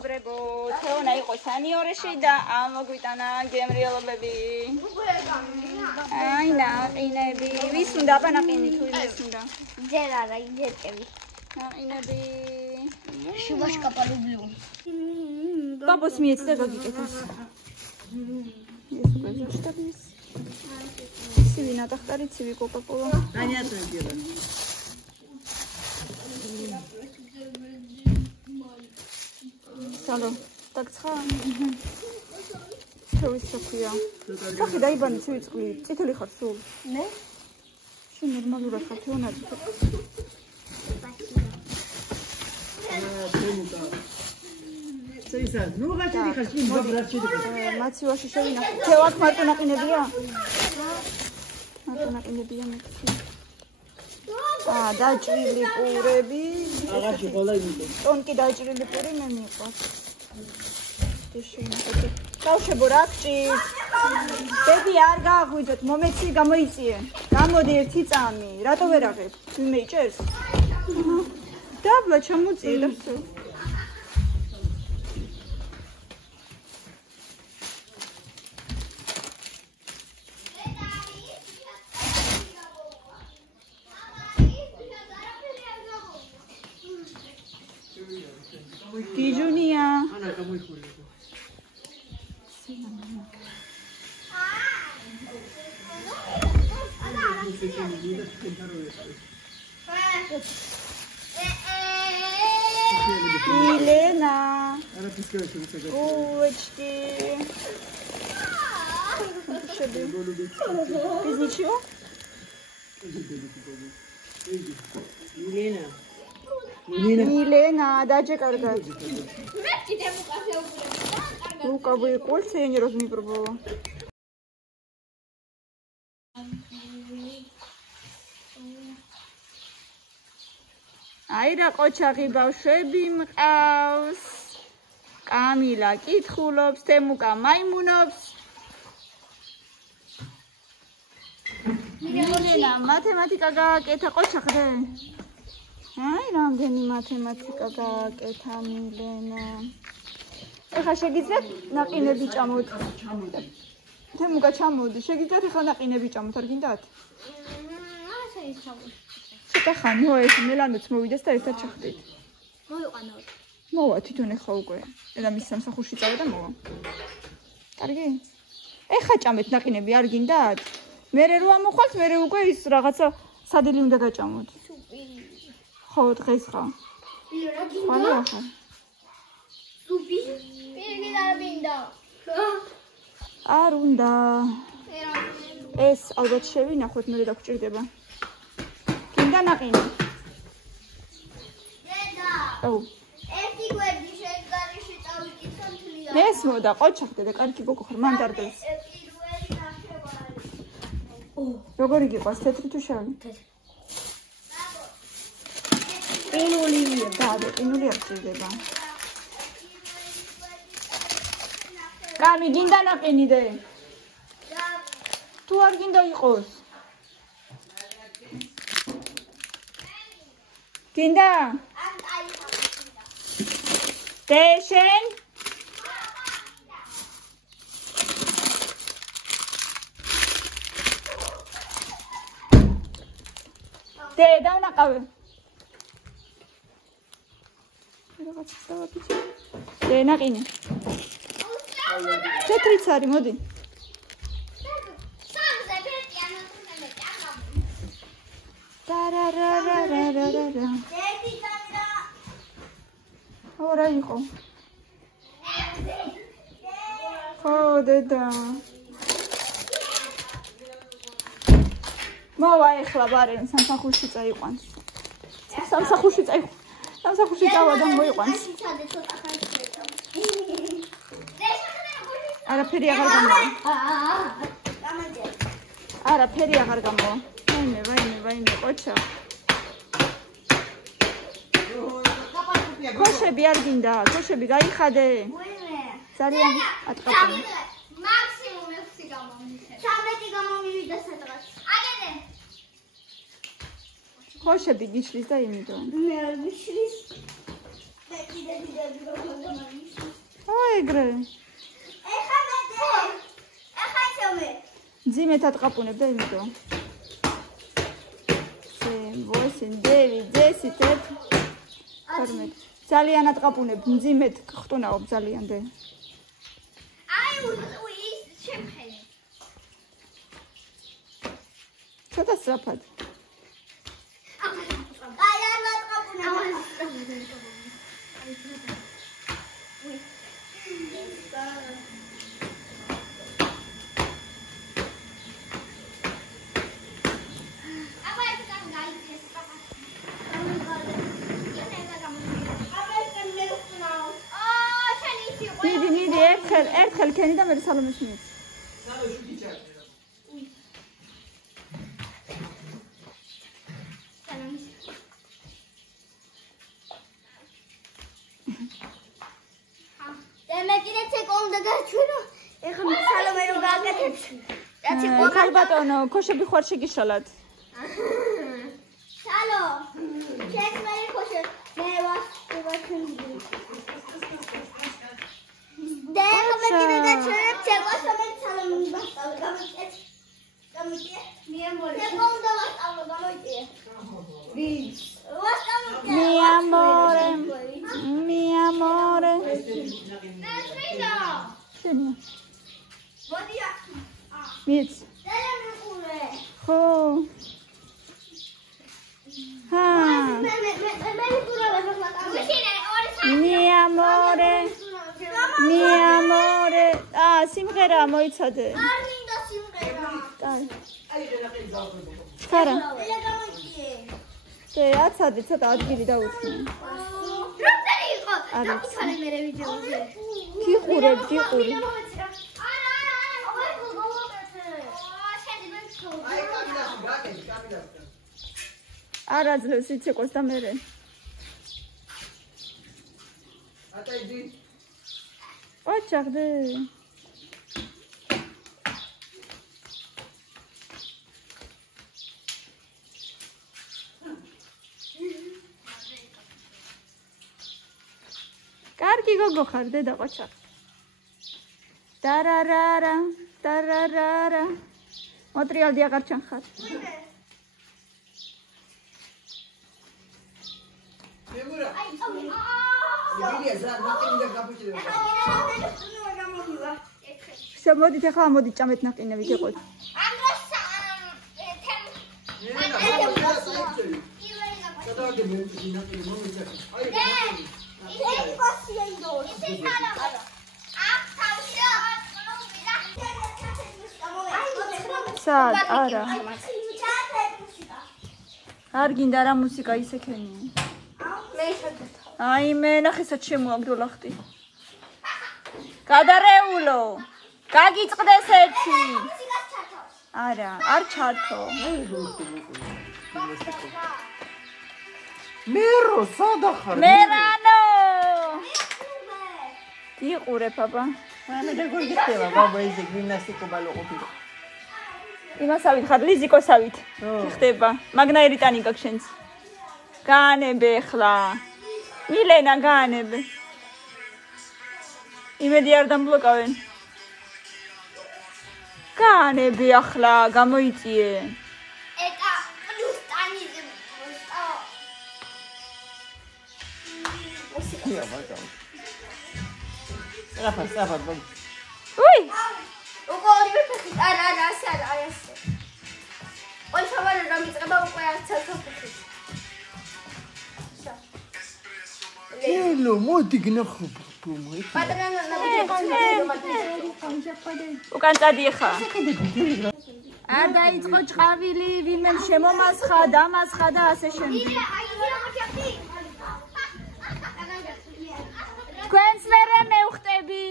მეგობრებო, თეონა იყო სანიორეში და ამოგვიტანა გემრიელობები. აი, ნაყინები. ვის უნდა აპანაყინი თუ ვის უნდა? ჯერ არა, იჯერკები. ნაყინები. შუბაშკა პალუბლიუ. ბაბოს მიეცდა გაგიკეთოს. ეს უკვე ზუსტად ის. ცივი ნატახტარი, ცივი კოკაკოლა. სალო, დაგცხა. შოვის საქმეა. სახე დაიბანე ცივი წყლით. წითელი ხარ სულ? მე? შენ ნორმალურად ხარ თეონა? მაცივაში შევინახე. თევაქ მარტო ნაყინებია? მარტო ნაყინებია მეკი. დაჭრილი პურები. აღარში ყოლა იმიტო. ტონკი დაჭრილი პური მე მიყვარს. ბავშვებო, რა გჭირთ? ბები არ გააღვიძოთ, მომეცი გამოიწიე. გამოდი ერთი წამი. რატო ვერ აღებ? ვინმე იჭერს? დაბლა ჩამოწიე და всё. Gijunia. Milena. Ułeczki. Pizniciło? Milena, dajcie kargać. Luka, wy kolce ja nie rozmipróbowała. Aira qochaqi bawshები მყავს. კამილა კითხულობს, თემუკა მაიმუნობს. მილენა მათემატიკა გააკეთა ყოჩახდე. აი, რამდენი მათემატიკა გააკეთა მილენა. ეხლა შეგიძლიათ ნაყინები ჭამოთ. თემუკა ჩამოდი, შეგიძლიათ ეხლა ნაყინები ჭამოთ, არ გინდათ? ცოტა ხანი, ეს მელანოც მოვიდეს და ერთად ჩახდით. მოვიყვანოთ. მოვა თვითონ ეხლა უკვე. და მის სამსახურში წავა და მოვა. კარგი? ეხლა ჭამეთ ნაყინები, არ გინდათ? მერე რო ამოხვალთ, მერე უკვე ის რაღაცა სადილი უნდა გაჭამოთ. ხო, დღეს ხა. რა ხვალე ახლა. სუპი? პირი არ მინდა. არ უნდა. ეს ალბათ შევინახოთ, მე დაგჭირდება. გინდა ნაყინი? დედა. აუ. ერთი გვერდი შეგარიში წავიკითხე მთლიან. ეს მოდა ყოჩახდე და კარგი გოგო ხარ, მან დარდებს. პირველი ნახევარი. როგორი გიყვარს, თეთრი თუ შავი? თეთრი. ყინული და ყინული არ ჭირდება. კამი გინდა ნაყინი დე? თუ არ გინდა იყოს? გინდა? დე შენ? დე დავნაყავე. დე ნაყინი. თეთრიც არის, მოდი. დარარარარარარა. ორა იყო. ხო, დედა. მოვა ეხლა ბარენ სამსახურში წაიყვანს. სამსახურში წაიყვანს. სამსახურში წავა და მოიყვანს. არაფერი აღარ გამოვა. არაფერი აღარ გამოვა. ვაიმე, ყოჩა. ქოშები არ გინდა? ქოშები გაიხადე? ძალიან ატყაპინე. მაქსიმუმ 6 გამომიხე. 13 გამომივიდა სადღაც. აგერე. ქოშები გიშლის და იმიტომ. მე არ გიშლის. და კიდე როგორ გამომიშ. ეგრე. ეხა ისე ძიმეთად ყაპუნებ და იმიტომ. 8, 9, 10, 12. ძალიანად ყაპუნებ, მძიმედ ხტუნაობ ძალიან და. აი ის შემხედე. ცოტა სწრაფად. აი არ ყაპუნებ. მიდი, ერთხელ ქენი და მე სალომეს მიეც. ქალბატონო, ქოშები ხوار შეგიშალათ. სალო. შექმერი ხოშე. მე ვასწავლე. Mi amore. Mieć. Ho. Ha. Mi amore. Mi amore. სიმღერა მოიცადე. არ მინდა სიმღერა. ხარა. აცადე, ცოტა ადგილი დაუცნე. რომელი იყო? დაკითხალე მე ვიდეოზე. გიყურებ. არა ძლევს იცეკოს და მერე. ატაიდი. ოჩახდე. კარგი გოგო ხარ დედა ყოჩახ. დარარარა. მოტრიალდი აღარ ჩანხარ. მეგურა. ვიდია ზარ ნაყინი და გაფუჭდება. всё მოდით ახლა მოდით ჭამეთ ნაყინები გეყოთ. სად არა. არ გინდა რა მუსიკა ისექენი. აი მე ნახესაც შემოაგდო ლახტი. გადარეულო. გაგიწყდეს ერთი. არა, არ ჩართო. მერო სადახარ? მერანო. იყურე papa. მე როგორ გიხდება ბაბა ესე გიმნასტიკობა ლოყობი. იმასავით ხარ ლიზიკოსავით. ხდება. მაგნაირი ტანი გაქვს შენც. გაანებე ხლა. მილენა გაანებე. იმედი არ დამბლოკავენ. გაანებე ახლა გამოიწიე. ეტა პლუს ტანიზე ია ბატა. საფარ ბაბა. უი! უკვე ორივე ფეხი არა ასე აი ასე. ოი შავარა რომ იწყება უკვე არცელთა ფეხი. ელო მოდი გნახო ბუმი. უკან წადი ხა. არ დაიწყო ჭყავილი, ვინმე შემომასხა, დამასხა და ასე შემდეგ. თქვენს მერე მევხტები.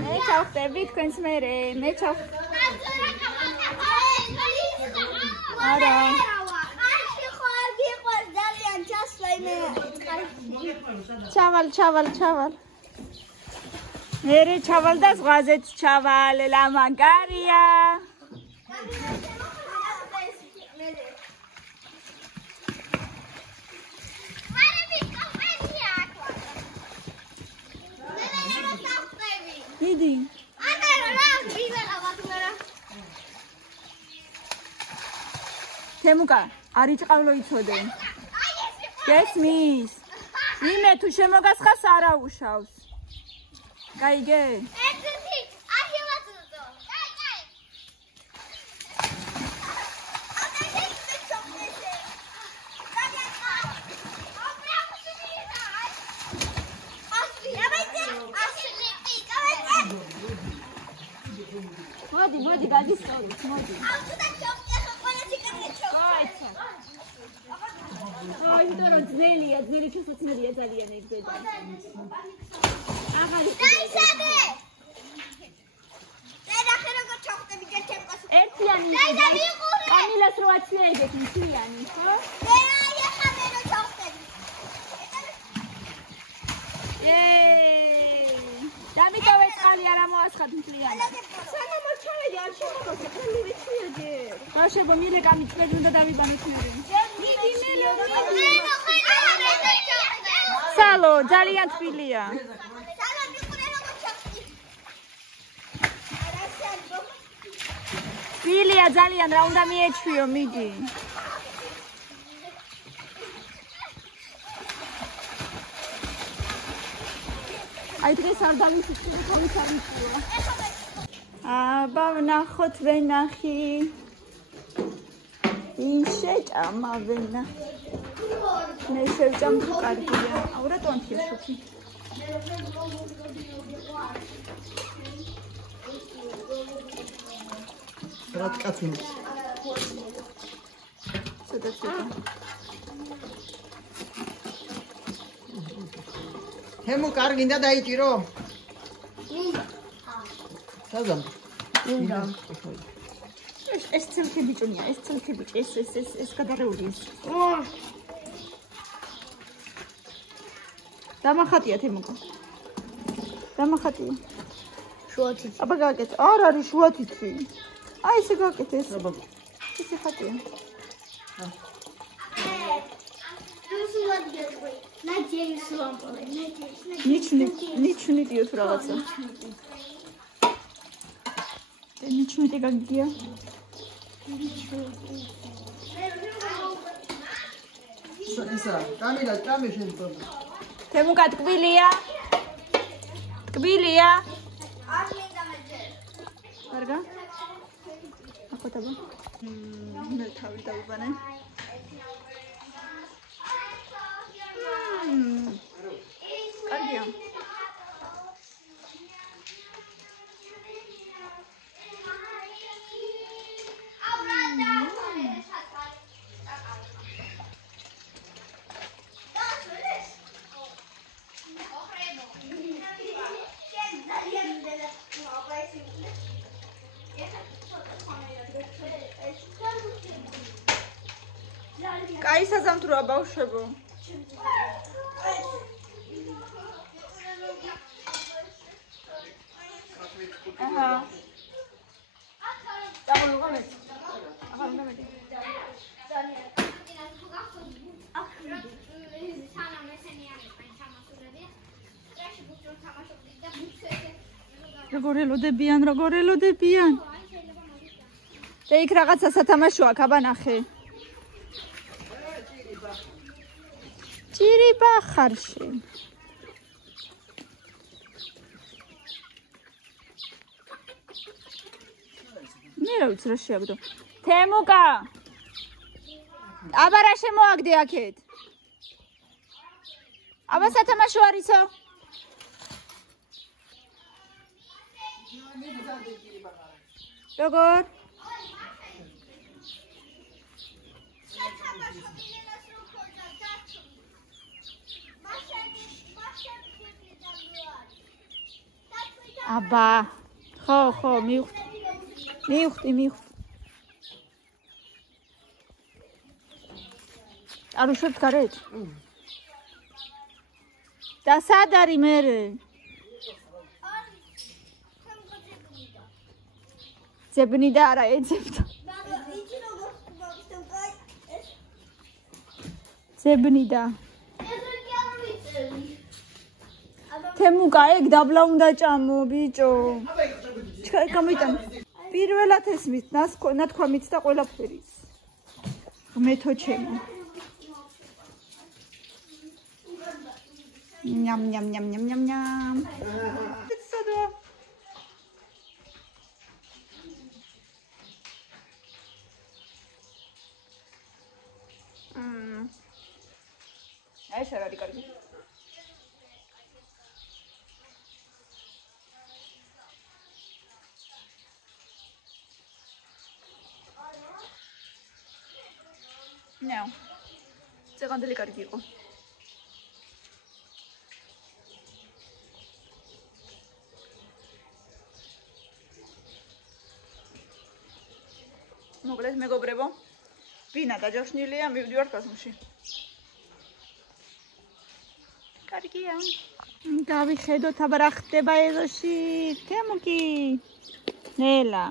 მე ჩავხტები თქვენს მერე, მე ჩავ. არა. ჩავალ. მერე ჩავალ და ზღვაზეც ჩავალ, ლამაგარია. მიდი. თემუკა, არ იჭყავლო იცოდე. გესმის? იმე თუ შემოგასხას არა უშავს. გაიგე? მოდი, გადისწოროთ, მოდი. აი, იმიტომ ძნელია, ძნელი ჩასაცმელია ძალიან ეგ ბედა. აღარი. დაისადე. დედახე როგორ ჩავხტები ჯერჩემყას. ერთიანი. კამილას რო აცია ეგეთ მთლიანი, ხო? აი, ახლა მე რო ჩავხტები. დამიტოვე წყალი არა მოასხად მთლიანი. სანამ არ ჩავედი, არ შემოგოსე, ხელი ვიჩიე. ბავშვებო, მილე გამიწვედ უნდა დავიბანოთ მერე. სალო, ძალიან თბილია. თბილია ძალიან, რა უნდა მიეჩვიო, მიდი. აი დღეს არ დამიფიქრე, თავის არ მიწვია. აბა ვნახოთ ვენახი. ვინ შეჭამა ვენახი. მე შევჭამ თუ კარგია. აურა ტონთია შუქი. რაც კაცი. ცოტა. თემუ კარგინდა დაიჭირო. საზამ. ეს ცელქი ბიჭუნია, ეს ცელქი ბიჭი, ეს გადაღეული ის. დამახატია თემუკა. დამახატია. შუათიცი. აბა გაკეთე. არ არის შუათიცი. აი ესე გაკეთე ეს. ესე ხატია. ნიჩნიტიო თუ რაღაცა. ნიჩნიტი გაგია. ისა, კამილა, ჭამე შენ თქო. თემუკა ტკბილია? ტკბილია? არ მინდა მეჯერ. კარგა? აკეთება. მე თავი დავიბანე. კარგია. კაი საზამთროა ბავშვებო. აჰა. დაგულუღამეთ. აღარ უნდა მეტი. როგორ ელოდებიან. და იქ რაღაცა სათამაშოა, აბანახე. ჭირიბა ხარში. მე რა ვიცი რა შეაგდო. თემუკა. აბა რა შემოაგდე აქეთ? აბა სათამაშო არისო? როგორ? აბა, ხო, მივხვდი. არ უშვებთ გარეთ? და სად არის მერე? ძებნიდა არა ეძებდა. ძებნიდა. თემუკა, ეგ დაბლა უნდა ჭამო, ბიჭო. გამოიტან. პირველად ესმის, ნათქვამიც და ყველაფერიც. მეთო ჩემო. ნამ ნამ ნამ ნამ ნამ ნამ. სადო. აი ეს არის კარგი. ნაუ. ზეგანდელი კარგი იყო. მოკლედ მეგობრებო, ბინა დაჯავშნილია, მივდივართ გასმში. კარგია. დავიხედოთ აბა რა ხდება ეზოში. თემუკი. ნელა.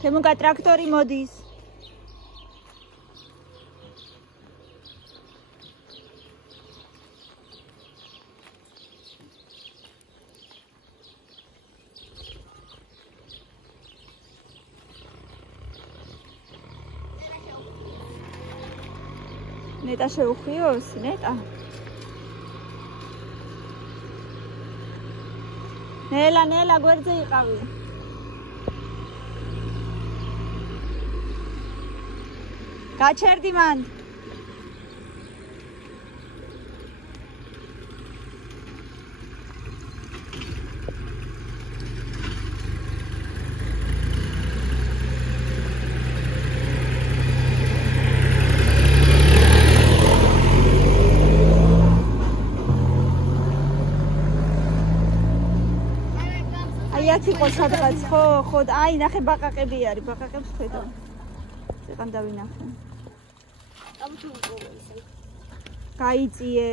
თემუკა ტრაქტორი მოდის. ნეტა შეუხვიოს, ნეტა. ნელა გვერდზე იყავი. გაჩერდი მან. აიათი ყო სადღაც ხო აი ნახე ბაყაყები არის ბაყაყებს ხედავ ზეგან დავინახე გაიწიე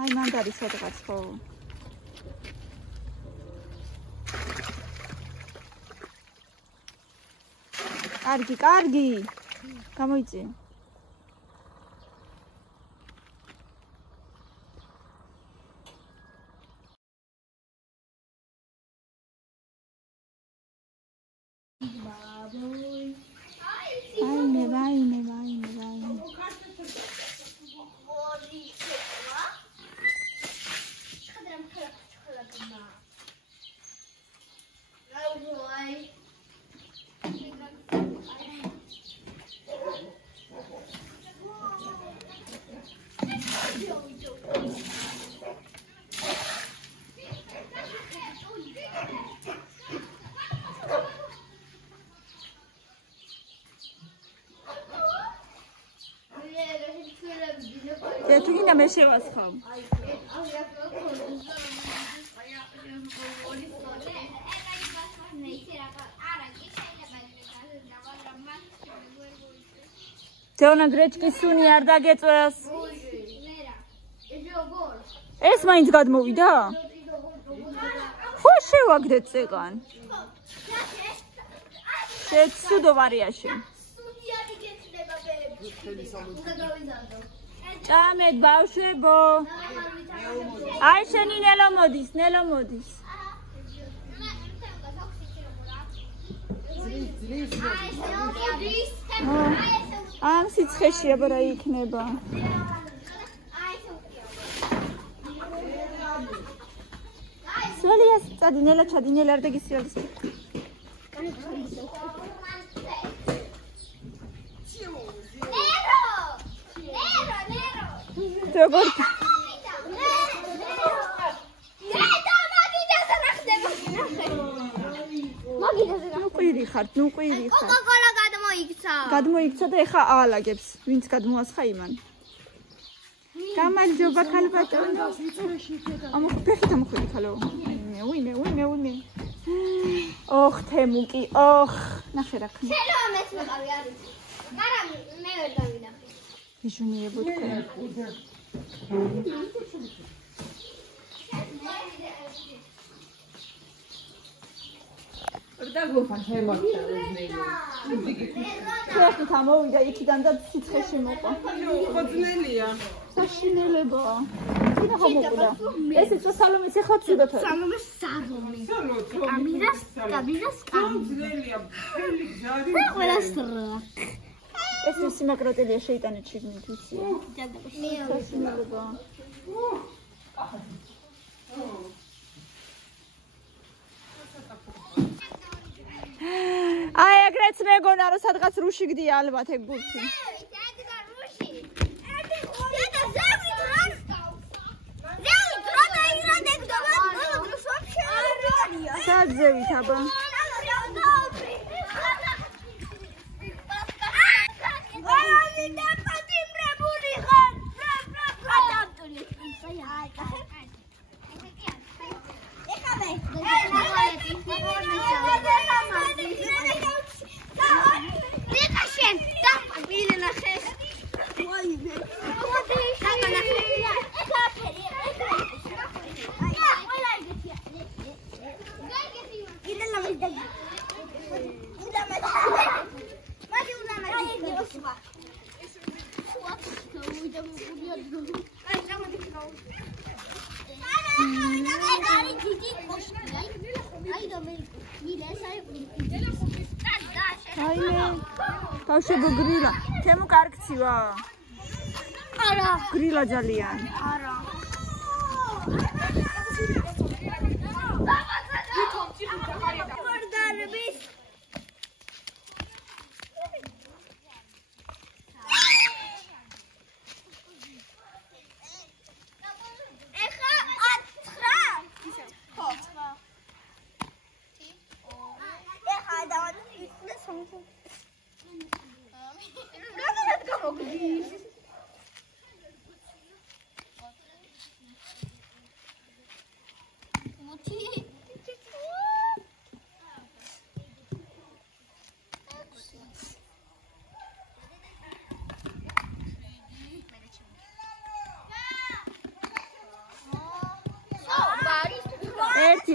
აი მანდ არის სადღაც ხო კარგი გამოიწიე Vaine. Tu gina me shevaskham. Teona grechki suni ar dagetsvas. Es mains gadmovida? Ხო შევაგდეთ წეგან. შეცუდო ვარიაში. ჭამეთ ბავშვებო. აი შენი ნელო მოდის. ამ სიცხეში აბა რა იქნება. სვლიას წადი ნელა ჩადი ნელა არ დაგისიალს. როგორ ნუ ყვირი ხართ კოკაკოლა გადმოიქცა და ეხა აალაგებს ვინც გადმოასხა იმან გამარჯობა ქალბატონო ამო ფეხით ამოხვიდი ქალო ვინე ოხ თემუკი ოხ ნახე რა ხნა შენ რომ ეს მიყავი არის მაგრამ მე ვერ დავინახე იჟუნიებო თქვენ ხოხთ ამოვიდა იქიდან და სიცხეში მოყვა. ხო ძნელია. საშინელება. წინა ხომოკდა. ეს ის სალომეს ეხლა ცუდად არის. სალომეს სალომე. კამილას ძნელია. ფელი ჯარი. ყველას რა. ეს ის სიმაკროტელია შეიტანეთში მითიცია. საშინელება. აი ეგრეც მეგონა რომ სადღაც რუში გდია ალბათ ეგ ბურთი. საძევით აბა. ბავშვებო გრილა, თემო კარგცივა? არა. გრილა ძალიან. არა.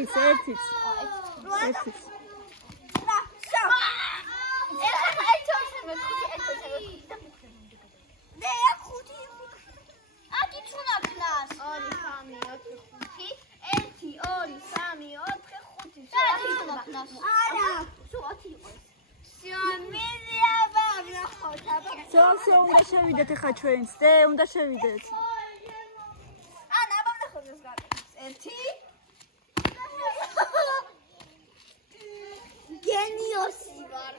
ერთიც. სოხსე უნდა შევიდეთ ახლა ჩვენც, დე უნდა შევიდეთ. ანა აბა ვნახოთ ეს გაკეთებს. ერთი გენიოსი ვარ.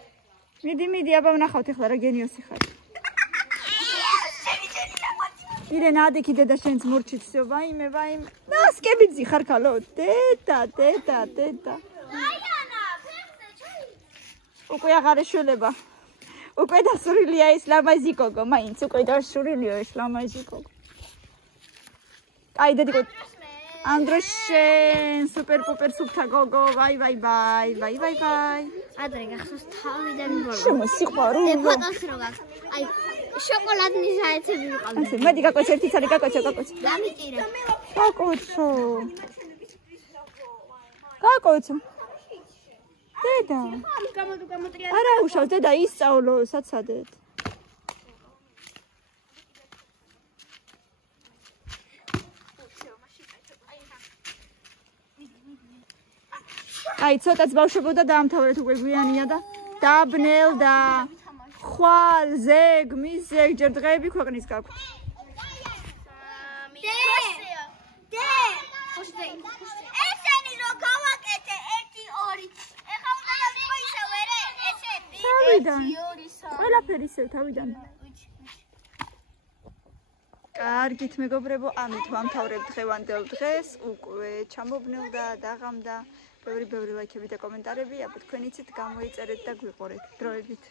მიდი აბა ვნახავთ ახლა რა გენიოსი ხარ. ირენ ადიქი დედა შენც მურჩიცო, ვაიმე. ნასკებიძი ხარ ქალო. დედა. უკვე აღარ ეშველება. უკვე დასურილია ეს ლამაზი გოგო, მაინც უკვე დასურილია ეს ლამაზი გოგო. აი დედიკო ანდროშენ სუპერ პუპერ სუფთა გოგო, ვაი. ადრე გახსოვს თავიდან ბოლო. შემოსიყვარულო. ფოტოს რო გაქვს. აი შოკოლადნის საერთები ვიყავ. ასე, მედი გაკოც ერთი ცალი გაკოცო. დამიტირე. გაკოცო. დედა. გამოტრია. არა უშავს დედა ისწავლო საცადეთ. აი ცოტაც ბავშვებო და დაამთავრეთ უკვე გვიანია და დაბნელ და ხვალ ზეგ მის ზეგ ჯერ დღეები ქვეყნის გაქვთ. ესენი რო გავაკეთე 1 2 ეხა უნდა დავიყო ისე ვერე ესეთი თავიდან 1 2 3 ყველაფერი ისევ თავიდან. კარგით მეგობრებო, ამით ვამთავრებ დღევანდელ დღეს, უკვე ჩამობნევდა, დაღამდა. ბევრი ლაიქები და კომენტარები, აბა თქვენ იცით, გამოიწერეთ და გვიყურეთ დროებით.